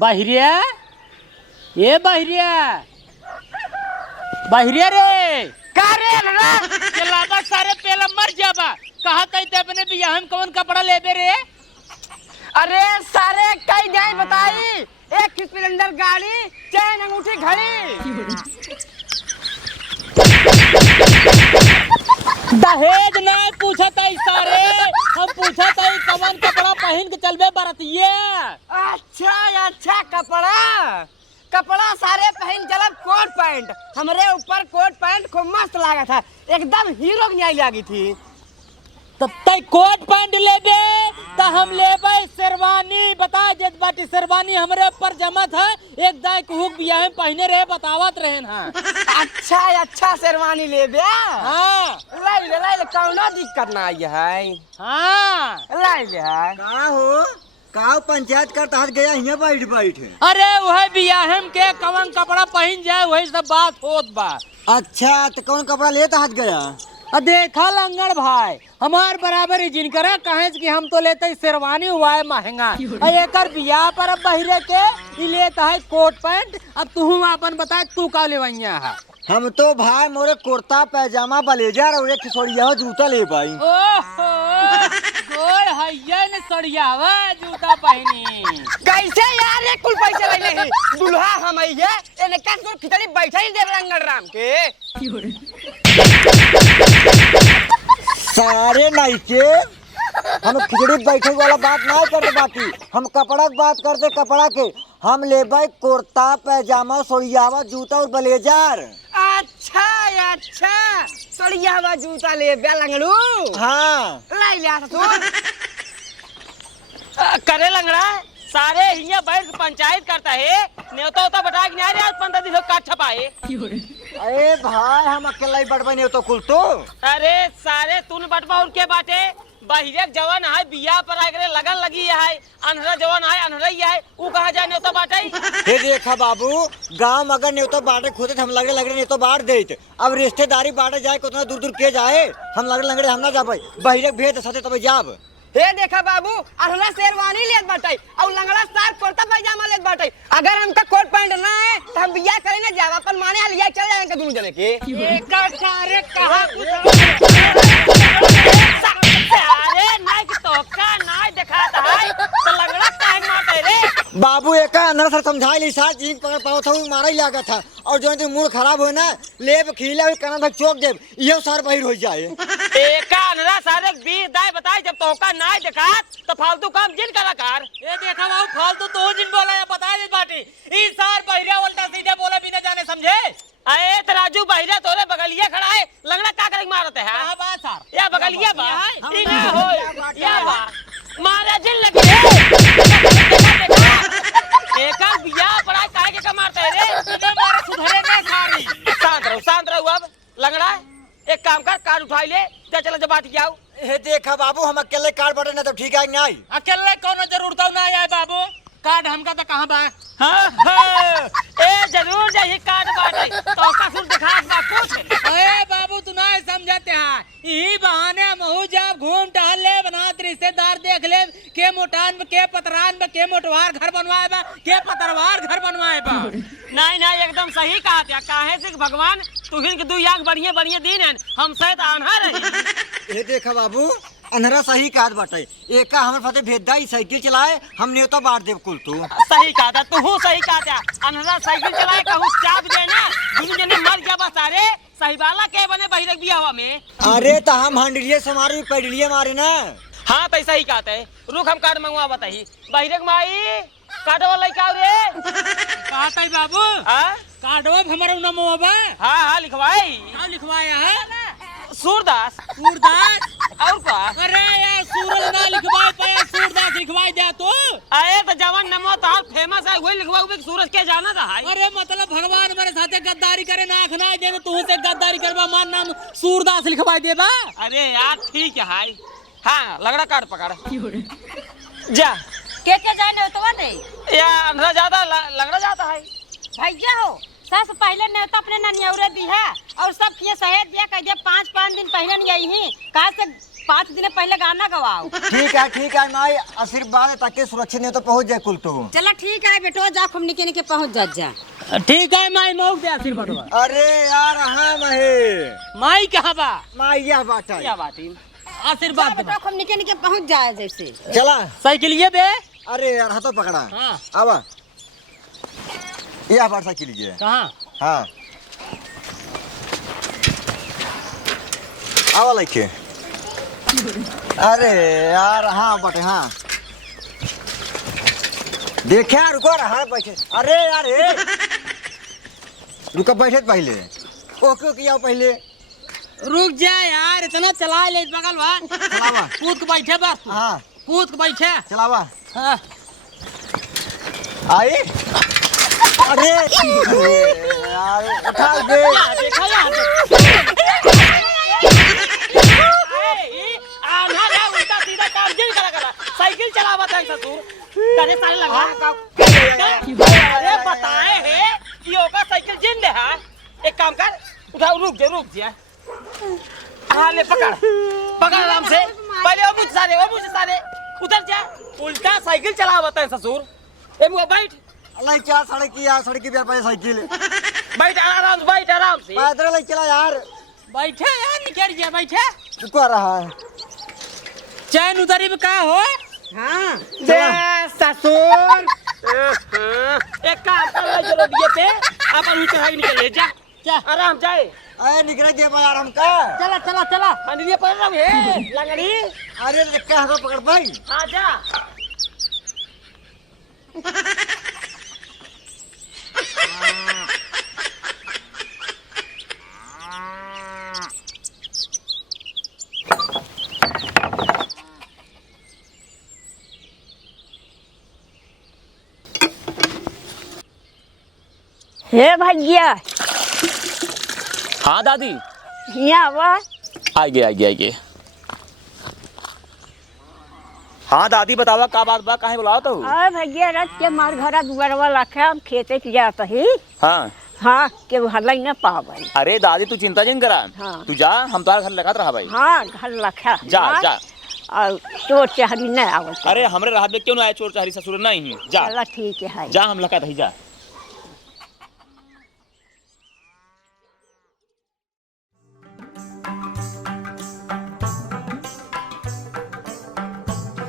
बहिरिया ये बहिरिया बहिरिया रे का रे लड़ा चलाबा सारे पेला मर जाबा कहा कहते अपने बियाह में कौन कपड़ा लेबे रे। अरे सारे कई नहीं बताई एक स्प्लेंडर गाड़ी चैन अंगूठी घड़ी दहेज नहीं पूछत है सारे हम पूछत है कौन कपड़ा पहन के चलबे बरतिए। अच्छा कपड़ा कपड़ा सारे पहन चलब कोट पैंट हमरे ऊपर कोट पैंट खूब मस्त लागा था एकदम हीरो की न्याय लगी थी। तब तक कोट पैंट लेबे तो हम लेबे शेरवानी बता जत बाटी शेरवानी हमरे ऊपर जमत है एक दाई कुहुक बियाह में पहने रहे बतावत रहेन हां। अच्छा शेरवानी लेबे हां ले कौनो दिक्कत ना आई है। हां ले है का हो का पंचायत का तहत गया हिया बैठ अरे वह बियाह में के कवन कपड़ा पहन जाए वही सब बात होत बा। अच्छा तो कौन कपड़ा ले तहत गया देखा लंगड़ भाई हमार बराबर ही जिनकरा कहे कि हम तो लेते शेरवानी हुआ है महंगा एकर बियाह पर अब बहिरे के ही लेता है कोट पैंट। अब तू अपन बता तू का लेवैया है। हम तो भाई मोरे कुर्ता पैजामा ब्लेजर और एक सड़िया जूता ले पाई। ओहो गोर हैया ने सड़ियावा जूता पहनी कैसे यार ये कुल पैसे ले ले दुल्हा हम आई है एने का को खिचड़ी बैठा ही दे रंगड़ राम के सारे नहीं के हम खिचड़ी बैठे वाला बात नहीं करते बाकी हम कपड़ा की बात करते कपड़ा के हम ले भाई कुर्ता पैजामा सड़ियावा जूता और ब्लेजर। अच्छा सड़िया हुआ जूता ले बे लंगड़ू हाँ लाई ले तू करे लंगड़ा सारे हिया बैठ के पंचायत करता है न्योता उता बटा के नहीं आज 15 दिन काट छपाए। अरे भाई हम अकेला ही बढ़ बने तो कुल तो अरे सारे तूने बटवा उनके बाटे बहिरे जवान है बियाह पर आके लगन लगी है अनहरा जवान है अनहरा ही है ऊ कहा जाए न्योता बाटे। हे देखा बाबू गांव अगर न्योता बाटे खुदे हम लगे न्योता बांट देते अब रिश्तेदारी बांटे जाए कितना दूर के जाए हम लंगड़े हम ना जाबे बहिरे भेज सते तब जाब। हे देखा बाबू अरला शेरवानी लेत बाटई और लंगड़ा सार कुर्ता पैजामा लेत बाटई अगर हमका कोट पैंट ना है तो हम बियाह करे ना जावा पर माने हलिया चल जाएंगे दोनों जने के एका सारे कहा अरे नहीं कि तोका नहीं दिखाता है तो लगड़ा काहे मारते रे। बाबू एक अंदर से समझाई ली साथ जिन पकड़ पाओ था मारा ही लगा था और जो मूड खराब हो ना लेब खिला हुई काना तक चौक देब ये सार बहिर हो जाए। एका अनरा सारे 20 दाय बताए जब तोका नहीं दिखा तो फालतू काम जिन कलाकार ये देखा बाबू फालतू तो जिन बोला है बता दे बाटी ई सार बहिरा उल्टा सीधे बोला बिना जाने समझे। अरे तराजू बहिरा तोरे बगलिया खड़ा है लगड़ा का करे मारते है हां बा सर या बगलिया बा ई ना हो या बा मारे जिन लगी एका बिया पड़ा काहे के मारते रे तुझे मारे सुधरे ने सारी शांत रहो अब लगड़ा एक काम कर कार्ड उठाई ले जा चला जब बात जाओ। हे देखा बाबू हम अकेले कार्ड बटे ना तो ठीक है नहीं अकेले कोनो जरूरत ना आए बाबू कार्ड हमका तो कहां बा। हां ए जरूर जही कार्ड बाटे तो कसुर दिखा बा पूछ ए बाबू तू ना समझते हैं यही बहाने महू जब घूम टहल ले बनात रिश्तेदार देख ले के मोटान में के पतरान में के मोटवार घर बनवाए बा के पतरवार घर बनवाए बा। नहीं एकदम सही कहा था काहे से भगवान तुहिन के दू आंख बढ़िया दिन है हम सहित आन्हा रही। हे देखा बाबू अनहरा सही कहत बाटे एका हमर फते भेदाई साइकिल चलाए हम न्योता बांट देब कुल तू सही कहा था तू सही कहा था अनहरा साइकिल चलाए कहूं चाप देना दुनु जने मर जाबा सारे सही वाला के बने बहिरक बियाहवा में। अरे तो हम हंडलिए समारी पैडलिए मारे ना। हाँ तो सही कहते है रुक हम कार्ड मंगवा बताही बहिरक माई कार्ड वाला का रे कहता है बाबू हां कार्डवा हमरो नमवा बा हां लिखवाई हां लिखवाया है सूरदास और का अरे यार सूरज ना लिखवाए पाए सूरदास लिखवाई दे तो अरे तो जवान नमो तो फेमस है वही लिखवाओ कि सूरज के जाना था है। अरे मतलब भगवान मेरे साथे गद्दारी करे ना आखना दे तू से गद्दारी करबा मान नाम सूरदास लिखवाई देबा। अरे यार ठीक है हां हां लगड़ा कार्ड पकड़ जा के जाने तो बात है या अंधरा ज्यादा लगड़ा जाता है भैया हो सास पहले ने तो अपने ननियौरे दी है और सब किए सहेज दिया कह दे 5 दिन पहले नहीं आई ही कहा से 5 दिन पहले गाना गवाओ। ठीक है माई, आशीर्वाद है ताकि सुरक्षित नहीं तो पहुंच जाए कुल तो। चला ठीक है बेटो, जा खूब निके निके पहुंच जा। ठीक है माई, मौक दे आशीर्वाद। अरे यार हाँ महे माई कहाँ बा? माई यह बात है। क्या बात है? जा आशीर्वाद बेटो, खूब निके निके पहुंच जाए जैसे। चला साइकिल ये बे। अरे यार हाथों पकड़ा। हाँ। अब यह बात साइकिल लीजिए। कहाँ? हाँ आवा लेके। अरे यार हाँ बटे हाँ देखे रुको रहा बैठे। अरे यार रुको बैठे पहले। ओके किया पहले। रुक जा यार, इतना चला ले बगल बा। चलावा कूद के बैठे बस। हाँ कूद के बैठे। चलावा। हाँ। आई अरे यार उठा दे। देखा यार। उल्टा सीधा काम जिन करा साइकिल चलावा था ससुर। करे सारे लगा। अरे बताए है कि होगा साइकिल जिन दे। हाँ एक काम कर, उठाओ। रुक जा। हाँ ले पकड़ आराम से। पहले वो मुझ सारे उधर जा। उल्टा साइकिल चलावा था ससुर। ए मुआ बैठ। अल्लाह क्या सड़क की पे साइकिल। बैठ आराम से। पैदल नहीं चला यार। बैठे यार, निकल गया बैठे। रुको रहा है। चैन उधरी में का हो? हाँ ससुर। एक काम कर ले रोडिये पे अपन चढ़ाई निकल जा। क्या आराम जाए। अरे निकले दे यार हमका। चला अंडीए पर रह है लंगड़ी। अरे देखा हम पकड़ भाई। आ जा। हे भैया। हाँ दादी। यहाँ आवा। आ गए। हाँ दादी बतावा का बात बा, काहे बुलाओ तो? अरे भैया रात के मार घरा दुआरवा रखा, हम खेते के जाता ही। हाँ के हल्ला न पावे। अरे दादी तू चिंता जिन करा। हाँ। तू जा, हम तुम्हारे घर लगा रहा भाई। हाँ घर रखा। जा। और चोर चहरी न आवत। अरे हमरे राहत में क्यों ना आए चोर चारी ससुर नहीं। जा चला ठीक है। जा, हम लगा रही जा।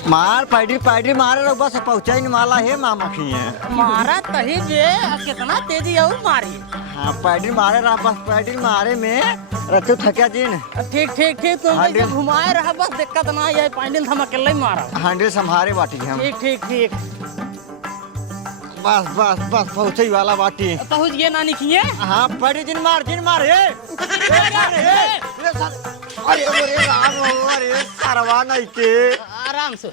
मार पैडी मारे लोग बस पहुंचा ही नहीं माला है मामा की है। मारा तही जे कितना तेजी और मारी। हाँ पैडी मारे रहा बस पैडी मारे में रचू थकिया दिन। ठीक तुम घुमाए रहा बस दिक्कत ना ये पैंडल हम अकेले ही मारा। हैंडल संभारे बाटी हम। ठीक बस पहुंचे वाला बाटी। पहुंच गए नानी की। हाँ पैडी जिन मार अरे सरवा नहीं के आराम से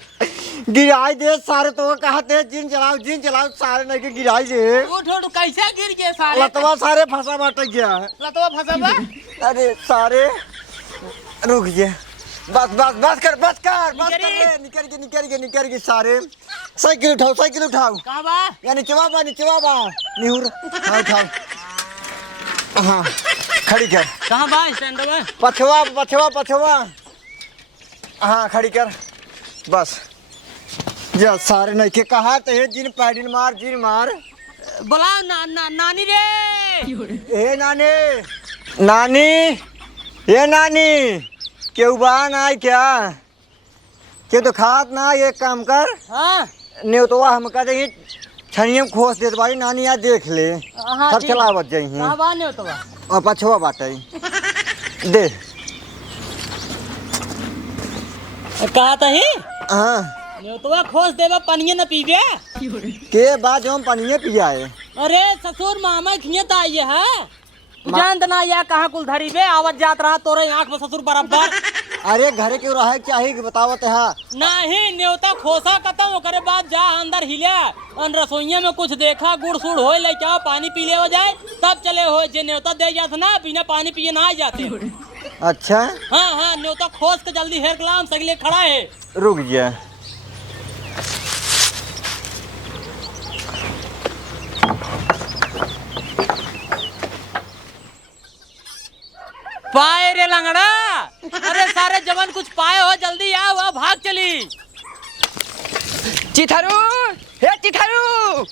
गिराई दे सारे तो कहते जिन चलाओ सारे नहीं के गिराई दे। उठ कैसे गिर गए सारे? लतवा सारे फंसा बाट गया। लतवा फंसा बा? अरे सारे रुक गए। बस कर निकल गए सारे। साइकिल उठाओ। कहाँ बा? या नीचे बा निहुर। हाँ उठाओ। हाँ खड़ी कर। कहाँ बा स्टैंड में? पछवा। हाँ खड़ी कर बस। जा सारे नहीं के कहा ते जिन पैडिन मार। बुलाओ नानी रे। ए नानी क्यों बान आए क्या? के तो खात ना ये काम कर। हाँ नहीं तो हम कहते छनियम खोस देत बारी नानी यार देख ले। हाँ, सब चलावत जाई हैं। कहाँ बा नहीं तो बा? और पछवा बाटे दे। कहा तही हाँ न्योतवा खोज देवा पानी न पीबे के बाद हम पानी पिया है। अरे ससुर मामा खियत आइए है जान ना या कहाँ कुल धरी बे आवत जात रहा तोरे आंख में ससुर बराबर। अरे घरे क्यों रहे चाहिए कि बतावत है। नहीं न्योता खोसा खत्म करे बाद जा अंदर हिले अन रसोइया में कुछ देखा गुड़ सुड़ हो ले क्या पानी पी ले हो जाए तब चले हो जे न्योता दे जाते ना बिना पानी पिए ना जाते। अच्छा हाँ न्योता खोस के जल्दी हेर कलाम सगले खड़ा है। रुक जा पाए रे लंगड़ा। अरे सारे जवान कुछ पाए हो, जल्दी आओ, आओ भाग चली। चिथारू, हे चिथारू।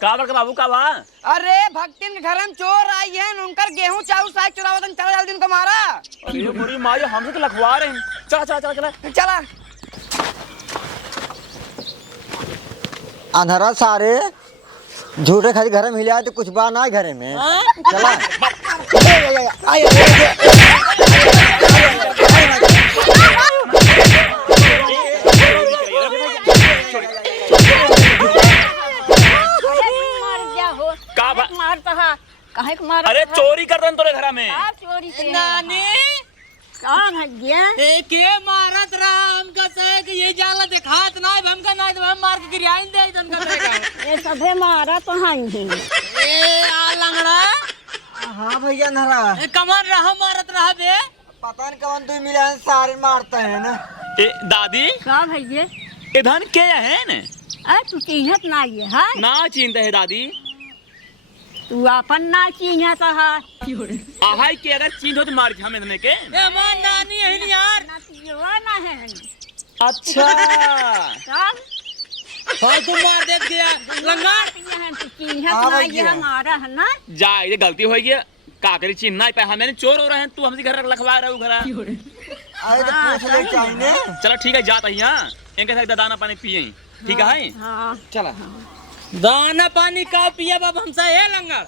का बड़का बाबू का बा? अरे भक्तिन के घर में चोर आई है, उनकर गेहूं चाउर साग चुरावतन, चला जल्दी उनको मारा। अरे मोरी माई, हमसे तो लखवा रहे हैं। चला चला चला चला चला। अंधारा सारे झूठे खाली घर में हिला तो कुछ बा ना घरे में। चला काहे के मार? अरे चोरी कर रहे तोरे घर में। चोरी से नानी कहाँ भैया? के मारत रहा हमका से कि ये जाला दिखात ना हमका ना तो हम मार के गिराइन दे तनका देगा। ये सभे मारा तो हाई ही। ए आ लंगड़ा। हाँ भैया अंधारा। कमर रहा मारत रहा बे। पता नहीं कौन तू मिला है, सारे मारते हैं ना। ए दादी का भैया? ए धन के है न? तू चिन्हत ना ये है? ना चिंता है दादी। तू अपन ना चिन्हत है। आहाई के अगर चिन्ह तो मार हमें धने के। ए मां नानी है नहीं यार। ना तुझवा ना है। अच्छा। तब फालतू मार दे गया लंगड़। तू चिन्हत ना ये हमारा है ना? जा ये गलती हो गई। का करी चिन्ह ना पे हमें चोर हो रहे हैं, तू हमसे घर लखवा रहा हूं घर। अरे तो पूछ ले चाहिए। चलो ठीक है, जाता ही हां। इनके साथ दाना पानी पिए, ठीक है? हां चला। दाना पानी का पिए बाबा हमसे है लंगड़।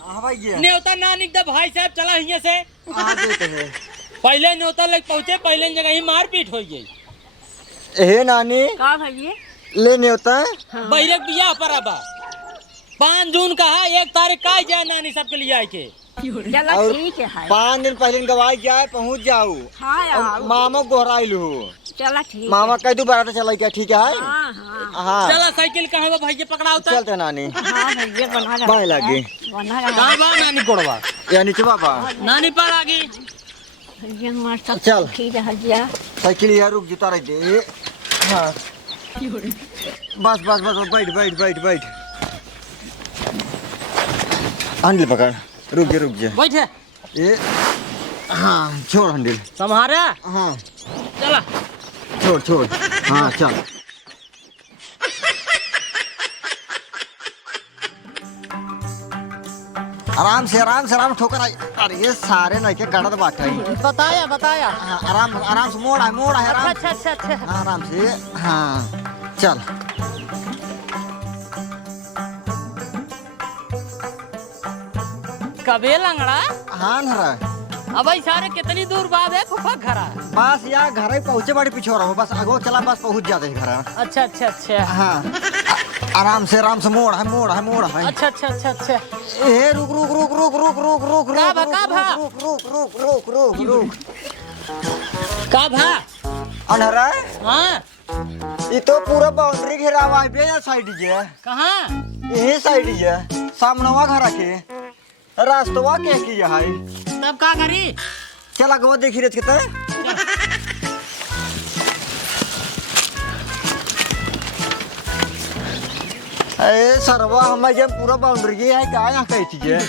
हाँ भैया। न्योता नानी दा भाई साहब चला हिया से। हाँ देते हैं। पहले न्योता लग पहुंचे, पहले जगह ही मारपीट हो गई। हे नानी का भैया? लेने होता है। बैरक बियाह पर अब 5 जून का है, 1 तारीख का जाए नानी सबके लिए आए के। चला और ठीक है। 5 दिन पहले गवाई जाए पहुंच जाऊ। हाँ यार। मामा गोहराइल हो। चला ठीक। मामा कह दू बारात चला क्या? ठीक है। हाँ हाँ हाँ चला साइकिल कहाँ बा भैया पकड़ाओ तो। चलते नानी। हाँ भैया बना रहा। बाय लगी। बना रहा। कहाँ बा नानी कोड़वा? या नीचे बाबा। नानी पर आ गई। भैया मार सब चल। ठीक है भैया। साइकिल यार रुक जुता रख दे। हाँ बस बस बस बैठ बैठ बैठ बैठ। हैंडल पकड़। रुक जा बैठे। ये हाँ छोड़ हैंडल। तुम्हारा? हाँ चला। छोड़ हाँ चल। आराम ठोकर आई। अरे ये सारे ना के गड़त बाटे। बताया। हाँ आराम से मोड़ है आराम। अच्छा। हाँ आराम से। हाँ चल। कबे लंगड़ा? हाँ नरा। अब सारे कितनी दूर बाद है फुफा घरा? बस यार घर ही पहुँचे बड़ी पिछोड़ा हो, बस आगो चला बस पहुँच जाते हैं घर। अच्छा। हाँ आराम से मोड़ है। अच्छा। ए रुक। का भा? अनहरा हाँ ये तो पूरा बाउंड्री घेरावा है या साइड है? कहाँ? यही साइड है सामनवा घर के रास्तवा के की है। तब का करी? चल आगवा देखी रेत कितना। ए सरवा हमारे जब पूरा बाउंड्री है क्या यहाँ कही चीज है?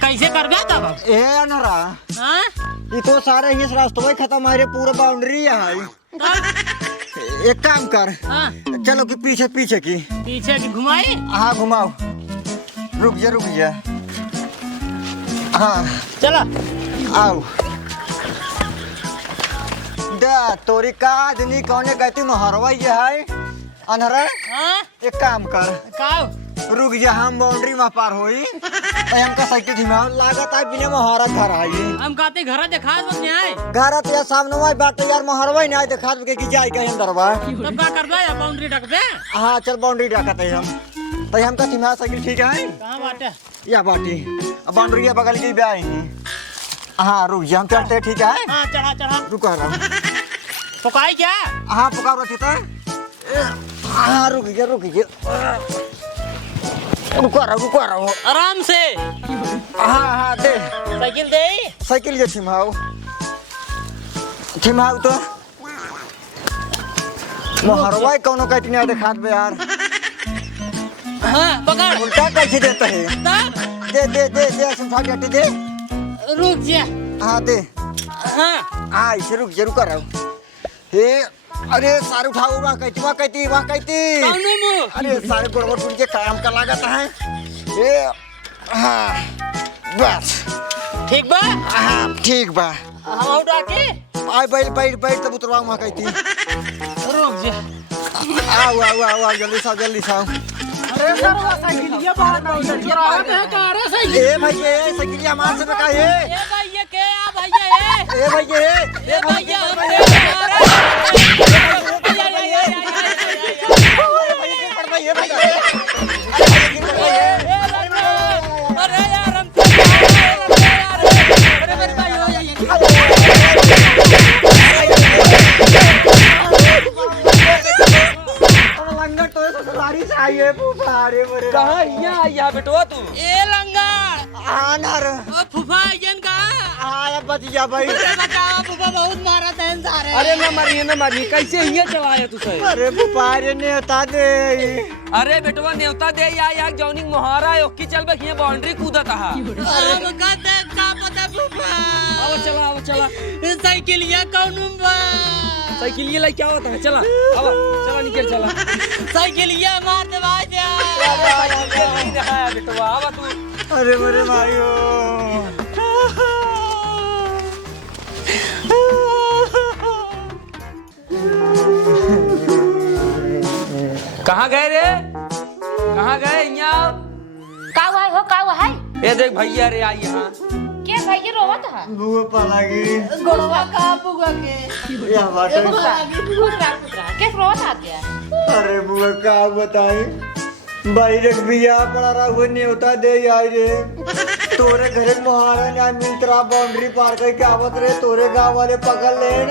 कैसे कर गया तब? ए अनहरा हाँ? ये तो सारे इस रास्तवा ही खत्म है, पूरा बाउंड्री है। एक काम कर। हाँ? चलो कि पीछे की घुमाई। हाँ घुमाओ। रुक जा। हाँ चला। आओ दा तोरी का आदमी कौने कहती महरवा ये है अनहरा। हाँ? एक काम कर। का? रुक जा हम बाउंड्री में पार होई हमका साइकिल धीमा लागत है बिना महरा घर आई। हम कहते घर देखा नहीं आए। घर तो सामने बात यार महरवा नहीं देखा के जाए कहीं अंदर बा। तब का करबे? बाउंड्री ढकबे? हाँ चल बाउंड्री ढकते हम तो हमका धीमा साइकिल ठीक है। कहाँ बाटे? या बाटी बाउंड्री के बगल की ब्याह। हाँ रुक जा हम चलते ठीक है। हाँ चढ़ा। रुका रहा। पकाई क्या? हाँ पुकार रखी था। हाँ रुक जा रुका रहा। आराम से। हाँ दे साइकिल दे। साइकिल ये छिमाऊ तो महरवा कौनो कहती नहीं देखा यार। हाँ पकड़। उल्टा कैसे देता है? तब दे समझा के दे। रुक जा। हाँ दे। हाँ हाँ इसे रुक जरूर कर रहा हूँ। हे अरे सारे उठाओ वहाँ कहती कौनो मुँह? अरे सारे गड़बड़ टूट के काम का लागत है ये। हाँ बस ठीक बा। हाँ ठीक बा। हम उठा के आय बैठ तब उतरवा वहाँ कहती। रुक जा। आओ जल्दी से आओ। अरे सर वो साइकिलिया बाहर ना उतर चुरावे में का रहा सही। ए भाई ये साइकिल हमारे से का ये। ए भाई ये के आ भैया ये। ए भाई ये ए भैया हम दे अरे यार हम अरे मेरे भाई हो लंगा तो ससुरारी से आई है फूफा। अरे मेरे कहां यहाँ बेटवा तू? ए लंगा हाँ नार। ओ फूफा आयन का। हाँ बतिया भाई। अरे बताओ फूफा बहुत मारा था सारे। अरे ना मारिए कैसे हिया चलाया तू सही। अरे फूफा रे नेता दे। अरे बेटवा न्योता दे या जौनिंग मोहारा ओक्की चल बे ये बाउंड्री कूदत हा। अब का दे का पता फूफा। आओ चला साइकिलिया कौन बा? साइकिलिया लाई क्या होता है चला चला निकल चला। साइकिलिया मार दे भाई जा। नहीं रहा बेटवा आवा तू। अरे मेरे भाइयों कहाँ गए रे? कहाँ गए यहाँ? का हुआ है ये देख भैया रे आई यहाँ। के भैया रोवत है बुआ पालागी गोड़वा का बुआ के या बाटे। पुत्रा के रोवत आ गया। अरे बुआ का बताई बाहर बिया पड़ा रहा हुआ न्योता दे आई रे। तोरे घरे मुहारा ना मिलतरा बाउंड्री पार करके आवत रे। तोरे गांव वाले पकड़ लेन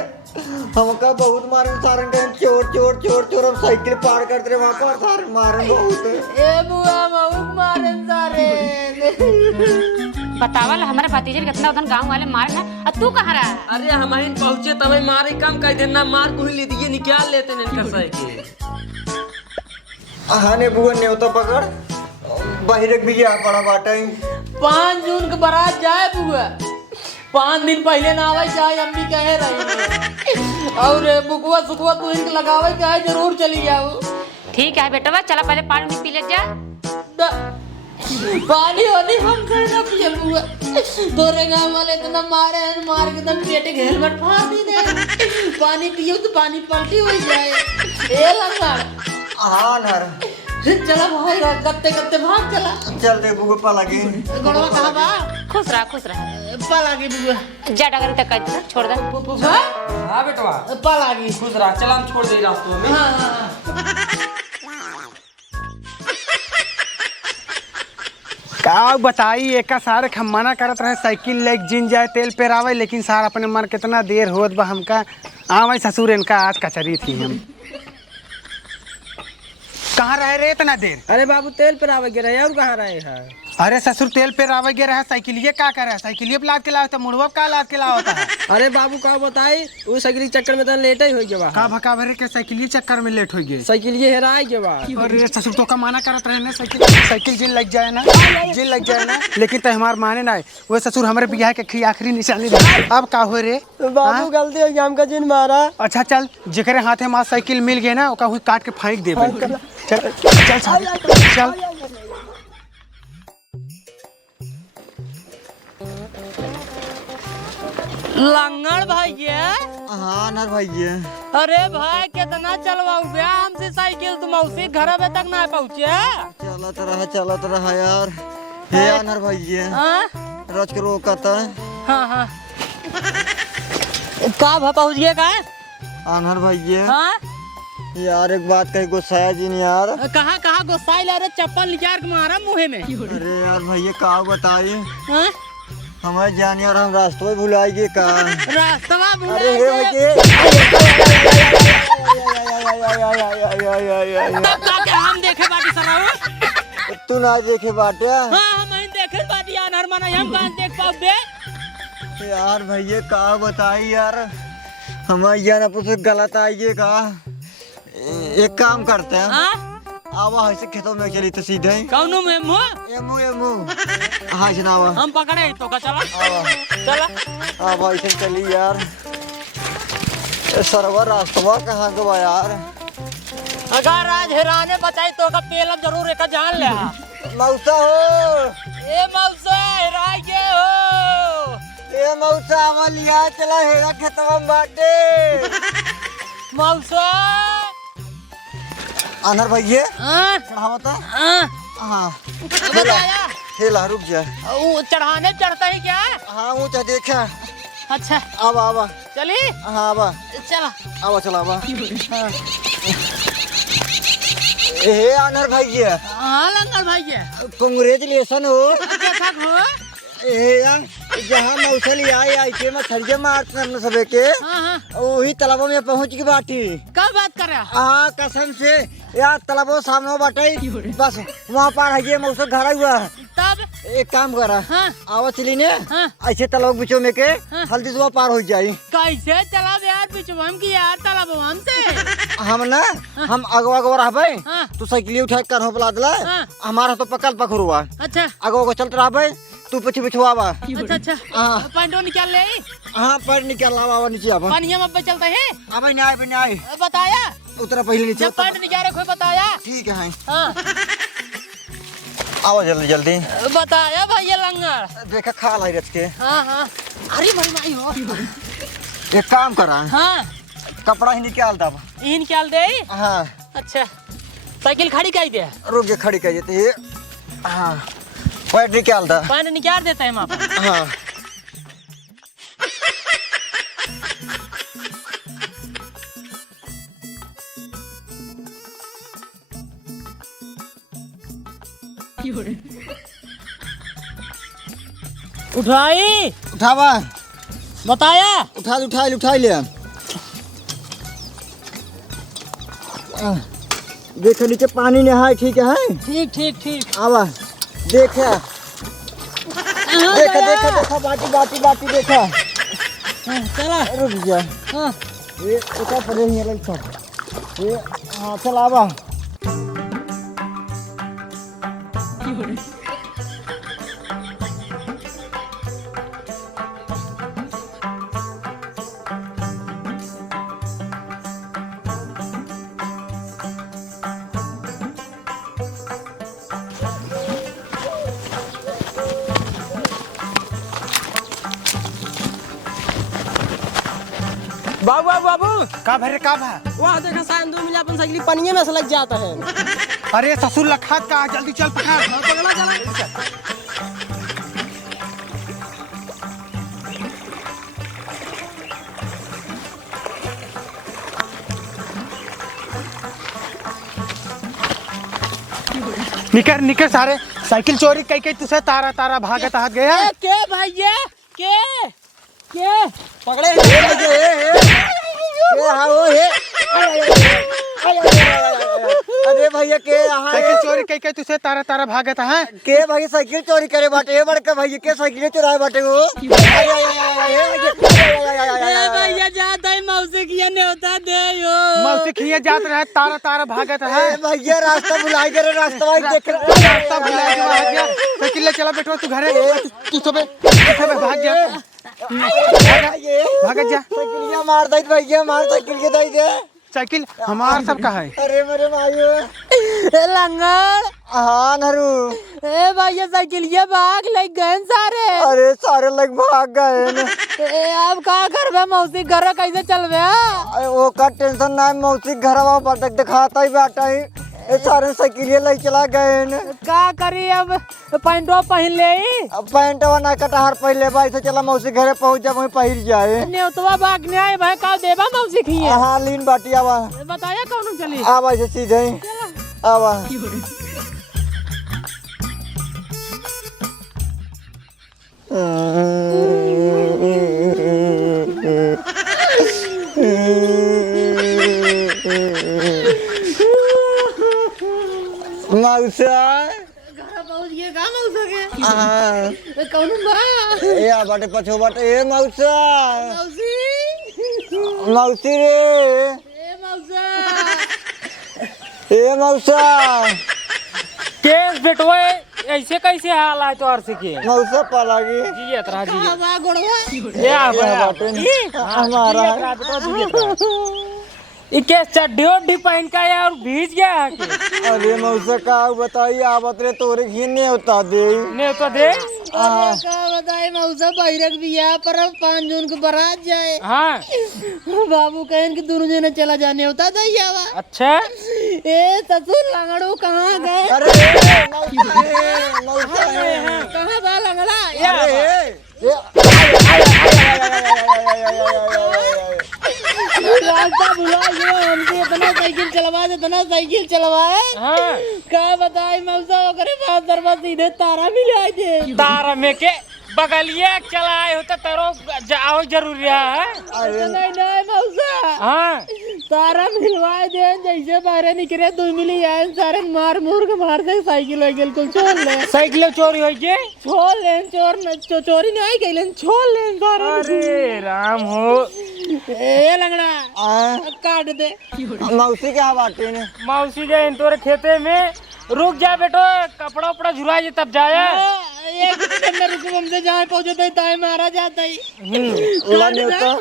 हमका बहुत मारे सारन चोर हम साइकिल पार करते रहे वहाँ पर सारे मारे बहुत। ए बुआ मऊक मारे सारे। बतावल हमारे भतीजे ने कितना उधर गांव वाले मारे ना और तू कहाँ रहा? अरे हमारे पहुँचे तब मारे कम कर देना मार को ही ले दिए निकाल लेते हैं इनका साइकिल। हाँ ने बुआ न्योता पकड़ बाहर बिया पड़ा बाटे। 5 जून के बारात जाए बुआ। 5 दिन पहले ना आवे जाए अम्मी कहे रही और बुकवा सुखवा तू इनके लगावे जाए जरूर चली जाओ। ठीक है बेटवा चला पहले पानी पी ले जा। पानी वानी हम कर ना पिए बुआ। तोरे गांव वाले इतना मारे हैं मार के दम पेटे के हेलमेट फाड़ दी दे। पानी पियो तो पानी पलटी हो जाए। ए लंगा हाँ नर चला भाई कत्ते भाग चला। चल दे बुआ पालागी। गोड़वा कहाँ बा? खुश रहा पालागी बुआ। जा डगर तक कर छोड़ दे। फूफा हाँ बेटवा पालागी। खुश रहा। चल हम छोड़ दे रास्तों में। का बताई एक सारे हम मना करत रहे साइकिल लेके जिन जाए तेल पेरावे लेकिन सार अपने मन कितना देर होत बा हमका आवे ससुर इनका आज कचरी थी हम। कहाँ रहे रे इतना देर? अरे बाबू तेल पर आवे गिरा और कहाँ रहे हैं? अरे ससुर तेल पेरावे गे रहा साइकिलिए का करे साइकिलिए पे लाद के लाओ तो मुड़वा का लाद के लाओ होता है। अरे बाबू का बताई वो साइकिल के चक्कर में तो लेट ही हो गया। का भका भरे के साइकिलिए चक्कर में लेट हो गए। साइकिल ये हेराए के बाद। अरे ससुर तो का माना करत रहे ना साइकिल जिन लग जाए ना लेकिन तो हमार माने ना वो ससुर हमारे बियाह के आखिरी निशानी रहे। अब का हो रे बाबू गलती हो गया हमका जिन मारा। अच्छा चल जेकरे हाथे मां साइकिल मिल गए ना ओका हुई काट के फेंक दे। चल लंगड़ भैया। हाँ नर भैया। अरे भाई कितना चलवाऊ बे हमसे साइकिल तुम उसी घर में तक ना पहुँचे। चलत रहा यार। हे अनर भैया रच के रोकता। हाँ का पहुँच गया का? अनर भैया हाँ यार एक बात कही गुस्साया जी ने यार। कहाँ गुस्साई ला रे चप्पल निकाल के मारा मुँह में। अरे यार भैया का बताई हाँ? हमारे जान यार हम रास्ते में भुलाएंगे का। रास्ता भूल अरे हे भैया हम देखे बाटी सराऊ। तू ना देखे बाटे। हाँ हम देखे बाटी अनहर मना हम कहाँ देख पाओ बे। यार भैया का बताई यार हमारे जान अपन से गलत आइए का। एक काम करते हैं हाँ आवा ऐसे खेतों में चली तो सीधे कौनो में मुँह एमू एमू हाँ जनावा हम पकड़े तो का चला आवा चला। आवा ऐसे चली यार। ये सरवा रास्तवा कहाँ गवा यार। अगर आज हेराने बचाई तो का पेलम जरूर एक जान ले। मौसा हो ए मौसा हेरा के हो। ए मौसा आवा लिया चला हेरा खेतवा में बाटे। मौसा अनर भैया हाँ चढ़ावा था हाँ हाँ बताया ठेला रुक जा। वो चढ़ाने चढ़ता ही क्या? हाँ ऊँचा देखा। अच्छा आवा आवा चली हाँ आवा चला। आवा चला आवा। ए अनर भैया हाँ लंगर भाई कांग्रेचुलेशन हो। देखा हो। ए यार जहाँ मौसली आई के मछरिया मारते हैं सबे के हाँ हाँ वही तालाबों में पहुँच की बाटी। क्या बात कर रहा? हाँ कसम से यार तालाबों सामने बाटे बस वहाँ पार है मौसम घर हुआ। तब एक काम करा हाँ आवा चली ने हाँ ऐसे तालाब बीचों में के हल्दी दुआ पार हो जाये। कैसे चला यार बिचवाम की यार तालाब हमसे। हम ना हम अगवा अगवा रहबे हाँ तू साइकिल उठा कर हो बुला दिला हाँ हमारा तो पकड़ पकड़ुआ अच्छा अगवा को चलते रहबे तू पीछे पीछे आवा। अच्छा अच्छा हाँ पैंटो निकाल ले हाँ पैर निकाल आवा नीचे आवा। पानी हम अब चलता है अब नहीं आए बताया उतरा पहले नीचे जब पैंट निकाले कोई बताया। ठीक है हाँ आओ जल्दी जल्दी बताया भैया लंगर देखा खा लाई रच के। हाँ हाँ अरे भाई भाई हो एक काम करा हाँ कपड़ा ही निकाल दब। ये निकाल दे। हाँ अच्छा साइकिल खड़ी कर दे। रुक के खड़ी कर देते ये हाँ पैर निकाल दा। पैंट निकाल देते हैं वहाँ पर। हाँ उठाई उठावा बताया उठा ले। देखो नीचे पानी नहाए ठीक है ठीक ठीक ठीक आवा देखा देखा बाटी देखा। चला रुक जा हाँ ये उठा पड़े नहीं लगता ये हाँ चल आवा। बाबू बाबू बाबू का भरे का भा वहाँ देखा शायद 2 मिनट अपन साइकिल पनिये में से लग जाता है। अरे ससुर लखात का जल्दी चल पकड़। पकड़ा चला निकर निकर सारे साइकिल चोरी कई कई तुझे तारा तारा भागत हाथ गया। के भैया के पकड़े हाँ वो है अरे भैया के यहाँ साइकिल चोरी कई कई तुझे तारा तारा भागत है के भाई साइकिल चोरी करे बाटे ये बड़का भैया के साइकिल चुराए बाटे वो। भैया जाता है मौसी की न्योता दे यो मौसी खिए जात रहे तारा तारा भागत है। भैया रास्ता भुलाई करे रास्ता देख रास्ता भुला के भाग गया। साइकिल ले चला बेटवा तू घरे तू सबे भाग जा भागत जा। साइकिल मार दई भैया मार साइकिल के दई दे। साइकिल हमार सब का है। अरे मेरे भाइयों लंगर हाँ नरू ए भैया साइकिल ये भाग लग गए सारे। अरे सारे लोग भाग गए न। अब का करबे मौसी घर कैसे चलबे? वो का टेंशन ना मौसी घरवा पर दिखाता ही बाटा ही ये सारे साइकिल ले चला गए न। का करी अब पैंटो पहन ले अब पैंटवा ना कटहर पहले भाई से चला मौसी घरे पहुंच जा वहीं पहिर जाए। न्योतवा भागने आए भाई का देबा मौसी खिए। हाँ लीन बाटी आवा बताया कौन चली आवा से सीधे आवा। मौसा घर पहुंच गए का मौसा के हाँ कौन बा या बाटे पछो बाटे ए मौसा मौसी मौसी रे ए मौसा ए मौसा केस बेटवा ऐसे कैसे हाल है तो अर्सी के मौसा पालागी जी अतरा जी हवा गोड़वा या हमारा इके चड्डी उड्डी पहन का यार भीज गया है के अरे मौसा का बताई आवत रे तोरे घिने होता दे ने तो दे का बताए मौसा बहिरक बियाह पर 5 जून को बारात जाए। हाँ बाबू कहन कि दोनों जने चला जाने होता दैयावा। अच्छा ए ससुर लंगड़ो कहाँ गए? अरे मौसा है कहाँ बा लंगड़ा? रास्ता भुला गया हमसे। इतना साइकिल चलवाए हाँ का बताई मौसा ओकरे बाद दरबार सीधे तारा मिला दे। तारा में के बगलिए चलाए होता तरो जाओ जरूरी है। नहीं मौसा हाँ तारा मिलवाए दे। जैसे बाहर निकले 2 मिली आए सारे मार मुर के मार दे। साइकिल वाइकिल को छोड़ ले। साइकिल चोरी हो गई छोड़ ले चोरी नहीं गई छोड़ ले सारा। अरे राम हो ए लंगड़ा काट दे। मौसी क्या बाटे ने मौसी गए तोरे खेते में। रुक जा बेटो कपड़ा उपड़ा झुरा जे तब जाया। एक मिनट में रुको हमसे जहाँ पहुँचे ताई मारा जाता ही। उला नहीं होता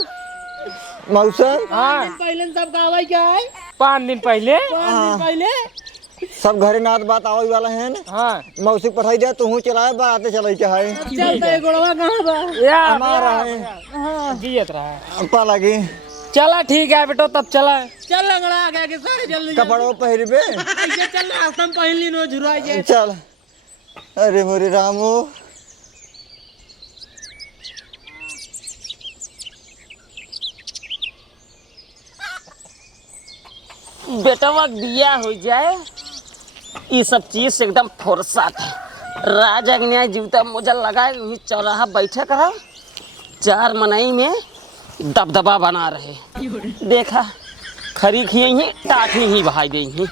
मौसा। हाँ पहले सब गावा क्या है 5 दिन पहले 5 दिन पहले सब घरे नात बात आवई वाला है न। हाँ मौसी पठाई दे तू चलाए बाराते चलाई के है चलता है गोड़वा कहाँ बा? या हमारा है जियत रहा पालागी चला ठीक है बेटो तब चला। चल लंगड़ा आगे आगे सारे जल्दी कपड़ों पहिरबे ऐसे चल रास्ता में पहन ली नो झुरा के। चल। अरे मोरे रामो बेटवा बिया हो जाए ये सब चीज से एकदम फुर्सत है। राज अग्निया जूता मोजा लगाए वही चौराहा बैठे करा 4 मनाई में दबदबा बना रहे। देखा खरी खी ही टाठी ही बहाई गई ही।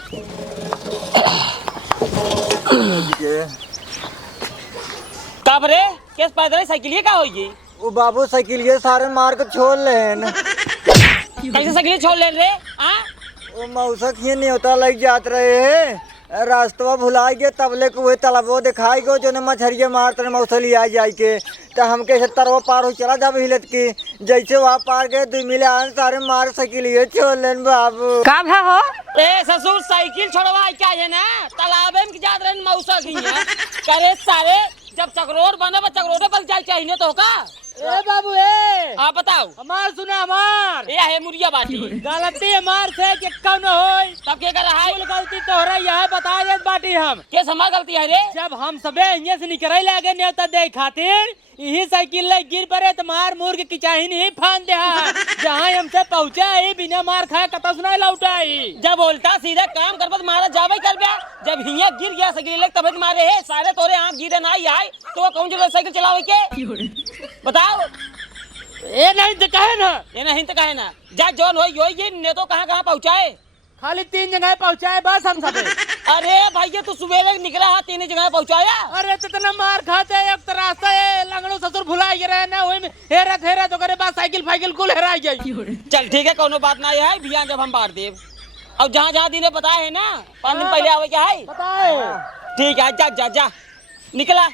कब रे केस पैदल साइकिल का होगी? वो बाबू साइकिल ये सारे मार के छोड़ ले कैसे साइकिल छोड़ ले रे? वो मौसा ये नहीं होता लग जात रहे है रास्ता भुला गए तबले को वही तालाबो दिखाई गो जो मछरिया मारते रहे मौसली आ जाए के तो हमके तरवा पार हो चला जब हिलत की जैसे वहाँ पार गए 2 मिले आन सारे मार साइकिल ये छोड़ लेन बाबू का भा हो ए ससुर साइकिल छोड़वा क्या है ना तालाबे में जात रहे मौसा की है करे सारे जब चक्रोर बने चक्रोरे पर जाए चाहिए तो का ए बाबू ए आप बताओ हमार सुना हमार ये है मुरिया बाटी गलती हमार से कि कौन होई तब के कर रहा है गलती तोहरा यह बता दे बाटी हम के हमार गलती है रे जब हम सबे यहाँ से निकले लगे न्योता दे खातिर यही साइकिल ले गिर पड़े तो मार मुर के किचाही नहीं फान दे जहाँ हमसे पहुँचा ही बिना मार खाए कता सुनाई लौटाई। जब उल्टा सीधा काम कर मारा जावे कर गया जब हिया गिर गया साइकिल ले तब मारे है सारे तोरे आँख गिरे ना आए तो कौन जगह साइकिल चलावे के बताओ। ए नहीं तो कहे ना ये नहीं तो कहे ना जा जोन हो ये ने तो कहाँ पहुँचाए खाली 3 जगह पहुँचाए बस हम सबे। अरे भैया तू सुबह निकला है 3 जगह पहुँचाया। अरे इतना मार खाते एक तो रास्ता है लंगड़ो ससुर भुला रहे ना वही में हेरा तो करे बाद साइकिल फाइकिल कुल हेरा गई। चल ठीक है कोनो बात नहीं है भैया जब हम बांट देव अब जहाँ जहाँ दिने बताए है ना 5 दिन पहले आवे क्या है बताए ठीक है जा जा जा निकला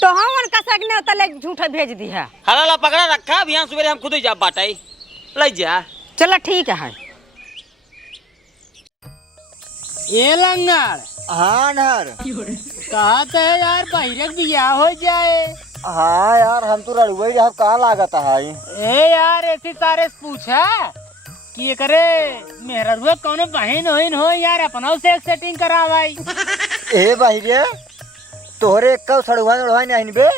तो हम उनका सकने तले झूठा भेज दी है। हला पकड़ा रखा भैया सुबह हम खुद ही जा बाटाई ले जा। चलो ठीक है ये लंगड़ हाँ नहर कहा तो है यार बहिरक बियाह हो जाए। हाँ यार हम तो रड़ुआ ही कहाँ लागत है ए यार ऐसी सारे पूछा कि करे मेरा रुआ कौन बहन होइन हो यार अपना से सेटिंग करा भाई। ए भाईरे तोहरे एक सड़ुआ नड़ुआ नहीं बे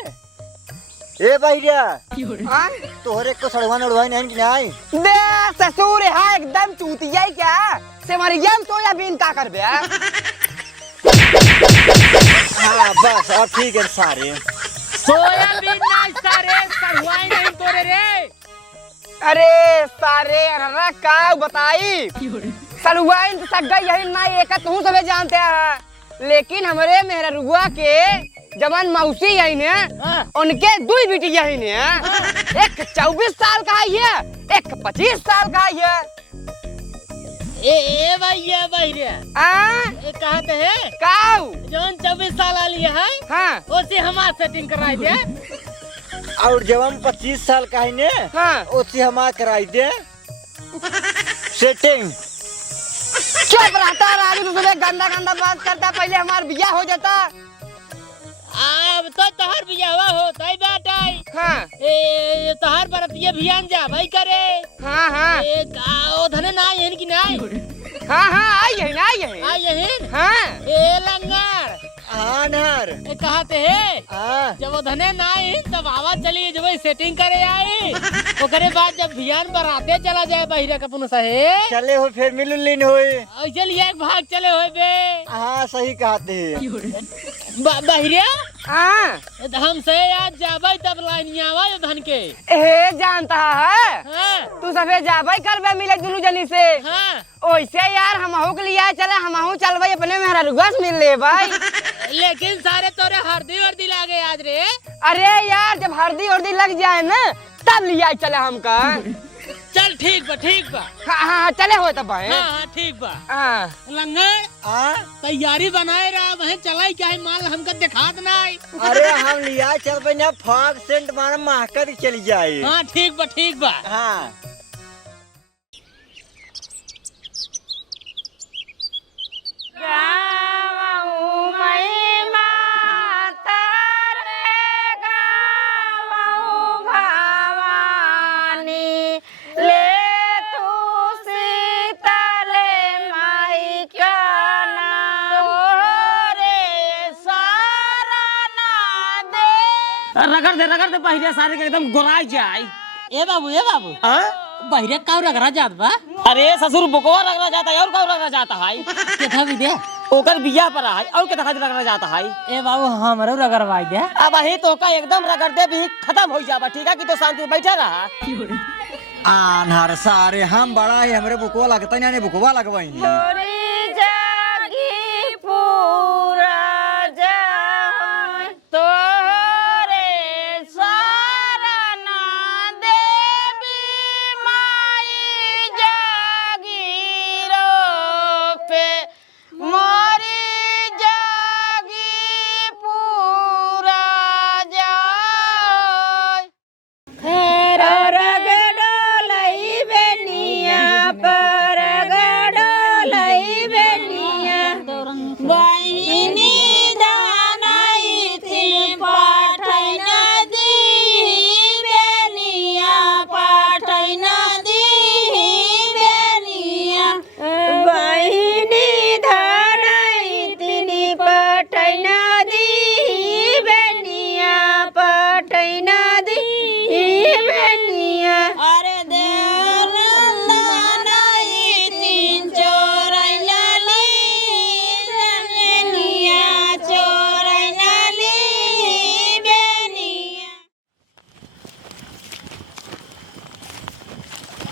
ए भाईरिया तोहरे एक सड़ुआ नड़ुआ नहीं बे ससुर है एकदम चूतिया क्या से मरियम सोयाबीन का कर बे। हाँ बस अब ठीक है सारे सोयाबीन नहीं सारे सड़ुआई नहीं तोरे रे। अरे सारे अररा का बताई सलुआइन तो सग गई यही ना एक तू सबे जानते हैं लेकिन हमारे मेहरुआ के जवान मौसी यही ने उनके 2 बेटी यही ने एक 24 साल का है एक 25 साल का है ए भैया भैया आ कहते है काऊ जौन 24 साल वाली है हाँ उसे हमार सेटिंग कराई दे। और जब हम 25 साल का है ने हाँ उसी हमार कराई दे सेटिंग। चुप रहता राजू, तू सुबह गंदा गंदा बात करता, पहले हमार बिया हो जाता। अब तो तोहर बियाहवा होता ही बाटाई। हाँ ए तोहर बरतिया भियान जा भाई करे। हाँ हाँ ए ओ धने ना यहन की नाई। हाँ हाँ आई है ना आई है आ यहन हाँ ए लंगर आनर ए कहते है आ जब वो धने ना आई तब आवा चली जब सेटिंग करे आई ओकरे बाद जब भियान बराते चला जाए बहिरा का पुनः सहे चले हो फिर मिलुलिन होए। ऐसे लिए एक भाग चले होए बे। हाँ सही कहते हैं। बहिरा हाँ हमसे आज जाबे तब लाइनिया आवा धन के ए जानता है हाँ तू सफे जाबे करबे मिले दुनू जनी से। हाँ ओइसे यार हमहू के लिए चले, हमहू चलबे अपने में रुगस मिल ले भाई। लेकिन सारे तोरे हरदी वर्दी लागे आज रे। अरे यार जब हरदी उर्दी लग जाए ना तब लिया चले हमका। चल ठीक बा हाँ हाँ चले हो तब भाई। हाँ हाँ ठीक बा। हाँ लंगर तैयारी बनाए रहा वहीं चलाई क्या है माल हमको दिखात नहीं। अरे हम लिया चल पे ना फॉग सेंट मार महकर चली जाए। हाँ ठीक बा। हाँ रगड़ दे पहिरे सारे के एकदम गोराई जाए। ए बाबू हाँ बहिरे का रगड़ा जात बा। अरे ससुर बुकवा रगड़ा जाता है और का रगड़ा जाता है केथा भी दे ओकर बिया पर है और के खातिर रगड़ा जाता है। ए बाबू हमरो रगड़वाई दे। अब वही तो का एकदम रगड़ दे भी खत्म हो जाबा ठीक है कि तो शांति बैठा रहा। आनर सारे हम बड़ा है हमरे बुकवा लगता नहीं बुकवा लगवाई।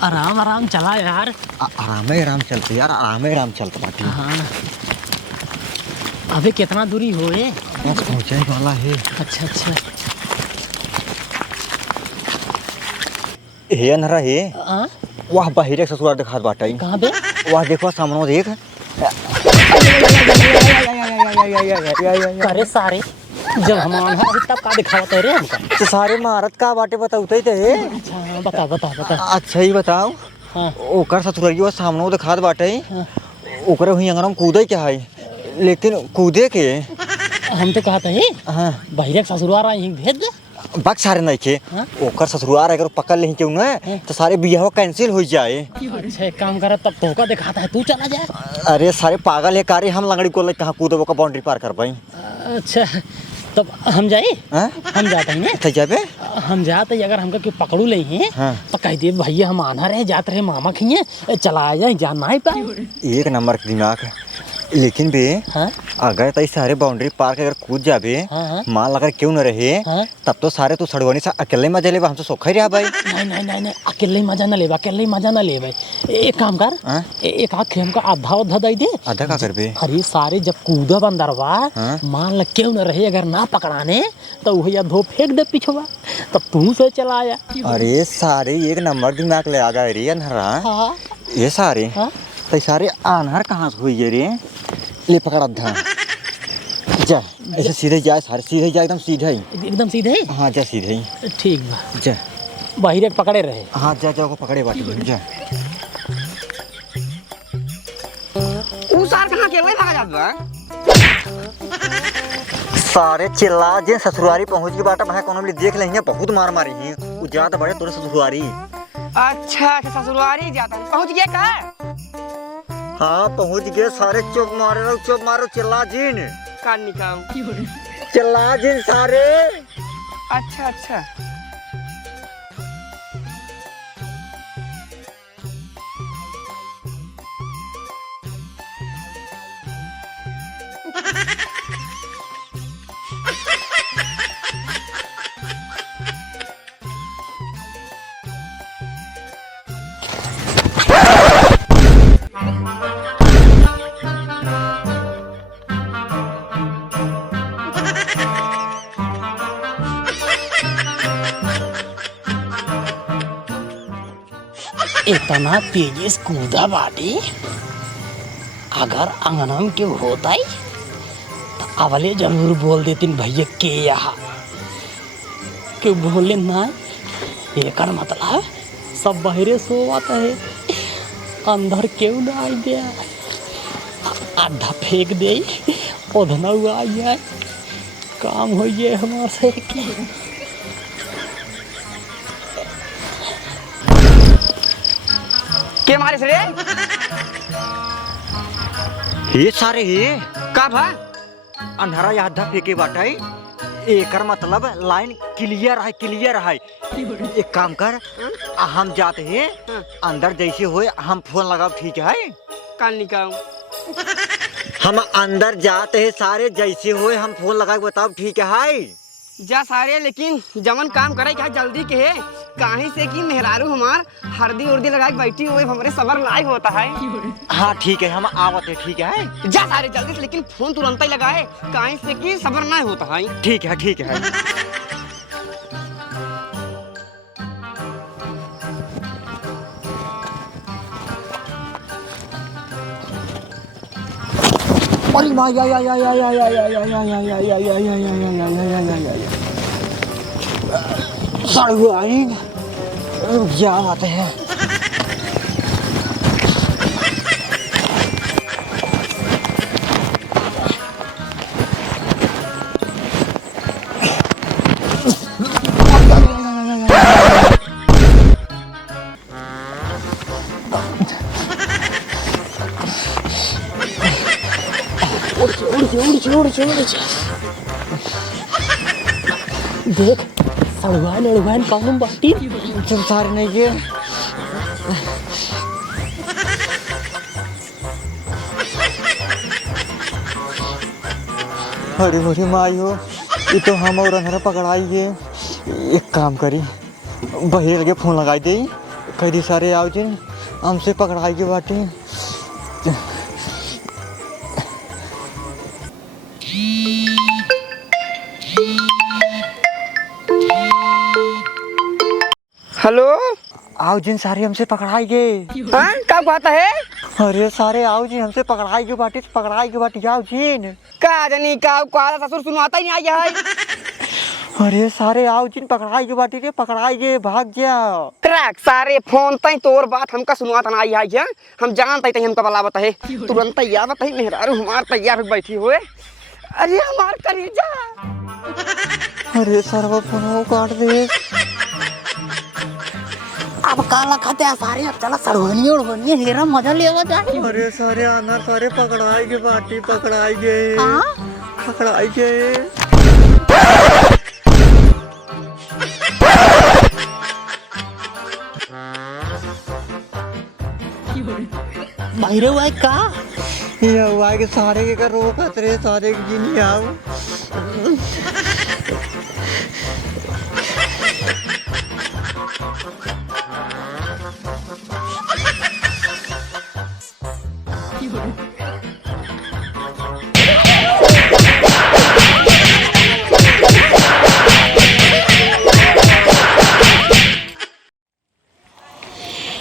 आराम चला यार। आराम चलते यार आराम चलते बाटी। हाँ अबे कितना दूरी होए? बस पहुंचे वाला है। अच्छा हे अनहरा हे वाह बहिरे ससुराल दिखात बाटा। कहाँ बे? वाह देखो सामने देख। अरे सारे जब हम अभी तब का दिखावत है रे हमका। तो सारे महारत का बाटे बताउते थे। अच्छा बता। अच्छा ही बताओ। हाँ ओकर ससुराल सामने दिखात बाटे। ओकरे हुई अंगना में कूदे क्या है लेकिन कूदे के हम तो कहते हैं हाँ बहिरे ससुराल आई भेज दे। बक सारे नहीं के ओकर ससुराल अगर पकड़ ले क्यों ना तो सारे बियाह कैंसिल हो जाए। अच्छा एक काम करे तब तो का दिखाता है तू चला जाए। अरे सारे पागल है कारे हम लंगड़ी को कहाँ कूदे वो का बाउंड्री पार कर पाई। अच्छा तब हम जाए हम जाते हैं तो जाबे हम जाते अगर हमको क्यों पकड़ू ले हैं तो कह दे भैया हम आना रहे जाते रहे मामा खिए चला जाए जाना ही पाए। एक नंबर का दिमाग लेकिन बे अगर तई सारे बाउंड्री पार अगर कूद जाबे मान अगर क्यों न रहे तब तो सारे तू सड़वनी से अकेले मजा ले हम तो सोखा ही रहा भाई। नहीं अकेले मजा न ले अकेले मजा न ले भाई। एक काम कर एक आख हमको आधा दे दे। आधा का करबे? अरे सारे जब कूदा बंदरवा मान ल क्यों न रहे अगर ना पकड़ाने तो वही धो फेंक दे पिछवा तब तू से चला आया। अरे सारे एक नंबर दिमाग ले आ गए रे अनहरा ये सारे तो सारे आनहर कहाँ से हुई है रे? ले पकड़ अद्धा जा, ऐसे सीधे जा, सारे सीधे जा, एकदम सीधा ही। एकदम सीधे? हाँ जा सीधे ही। ठीक बा, जा बाहर पकड़े रहे। हाँ जा जा, को पकड़े बाटी जा। सार कहाँ के वही भागा जात बा? सारे चिल्ला जे ससुरारी पहुंच के बाटा भाई कोनो भी देख लेंगे, बहुत मार मारी ही उ जात बड़े तोरे ससुरारी। अच्छा ससुरारी जाता पहुंच गया का? हाँ पहुंच गए सारे, चुप मारो चिल्ला जिन कान निकाल चिल्ला जिन सारे। अच्छा इतना तेजी से कूदा बाटी, अगर अंगनम के होता ही तो अवले जरूर बोल देती भैया के यहाँ क्यों बोले ना। एकर मतलब सब बहरे सोवत है, अंदर क्यों ना आई गया, आधा फेंक दे ओधना हुआ आई है, काम हो ये हमारे से की। के मारे सरे? ये सारे ही का भा? अंधारा यादा फेंके बाटाई, एकर मतलब लाइन क्लियर है। एक काम कर, हम जाते हैं अंदर, जैसे होए हम फोन लगाओ, ठीक है? कान निकाल हम अंदर जाते हैं सारे, जैसे होए हम फोन लगा के बताओ, ठीक है? जा सारे, लेकिन जमन काम करे क्या जल्दी के है, काहे से कि मेहरारू हमार हल्दी उर्दी लगा के बैठी हुई हमरे सबर लायक होता है। हाँ ठीक है, हम आवत है, ठीक है? जा सारे जल्दी से, लेकिन फोन तुरंत ही लगाए, काहे से कि सबर ना होता है। ठीक है। अरे माँ या साढ़े आई क्या आते हैं। देख सड़वान काम बाटी सारे नहीं ये अरे माई हो, ये तो हम और अंधेरा पकड़ाइए। एक काम करी, बही लगे फोन लगाई दे, कई सारे आओ जिन हमसे पकड़ाइए बाटी। हेलो, आओ जिन सारे हमसे पकड़ाई गए। हाँ क्या बात है? अरे सारे आओ जी, हमसे पकड़ाई के बाटी आओ जिन। का जानी का ससुर सुनवाता ही नहीं आया है। अरे सारे आओ जिन, पकड़ाई के बाटी रे, पकड़ाई गए, भाग जाओ। ट्रैक सारे फोन तई तोर बात हमका सुनवाता ना आई है, हम जानते तई हमका बलावत है, तुरंत आवत है, मेहरारू हमार तैयार हो बैठी हुए। अरे हमार करीजा। अरे सरवा फोन काट दे। अब काला खाते हैं सारे, अब चला सड़वनी उड़वनी हेरा मजा ले जाए। अरे सारे आना, सारे पकड़ाई के बाटी, पकड़ाई गए। बाहर हुआ का ये हुआ है कि सारे के रोकत रे, सारे के जिनी आओ।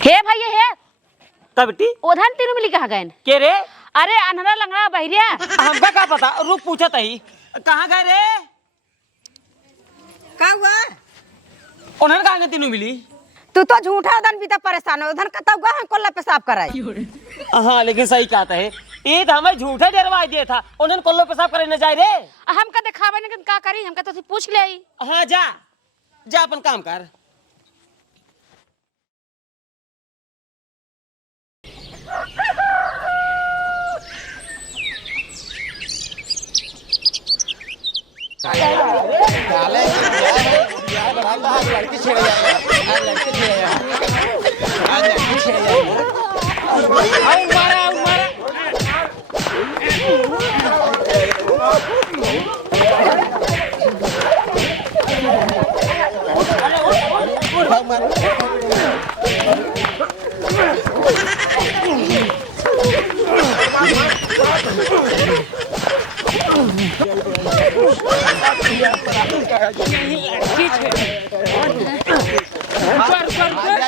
हे भैया हे, का बेटी ओधन तीनों मिली कहाँ गए के रे अरे अनहरा लंगड़ा बहिरिया हमका का पता रुक पूछा तही कहाँ गए रे का हुआ उन्हें कहाँ गए तीनों मिली तू तो झूठा उधन भी तो परेशान हो उधन कतौ गए हैं कोल्ला पेशाब कराई हाँ लेकिन सही कहता है ये तो हमें झूठा डरवा दिया था उन्हें कोल्लो पेशाब करे न जाए रे हमका दिखावे न का करी हमका तो पूछ ले आई हाँ जा जा अपन काम कर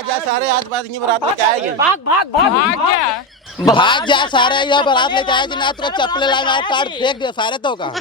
जा सारे आज बात ये बारात लेके आएंगे भाग भाग भाग भाग जा सारे यहाँ बारात लेके आएंगे ना तो चप्पल ला मार काट फेंक दे सारे तो का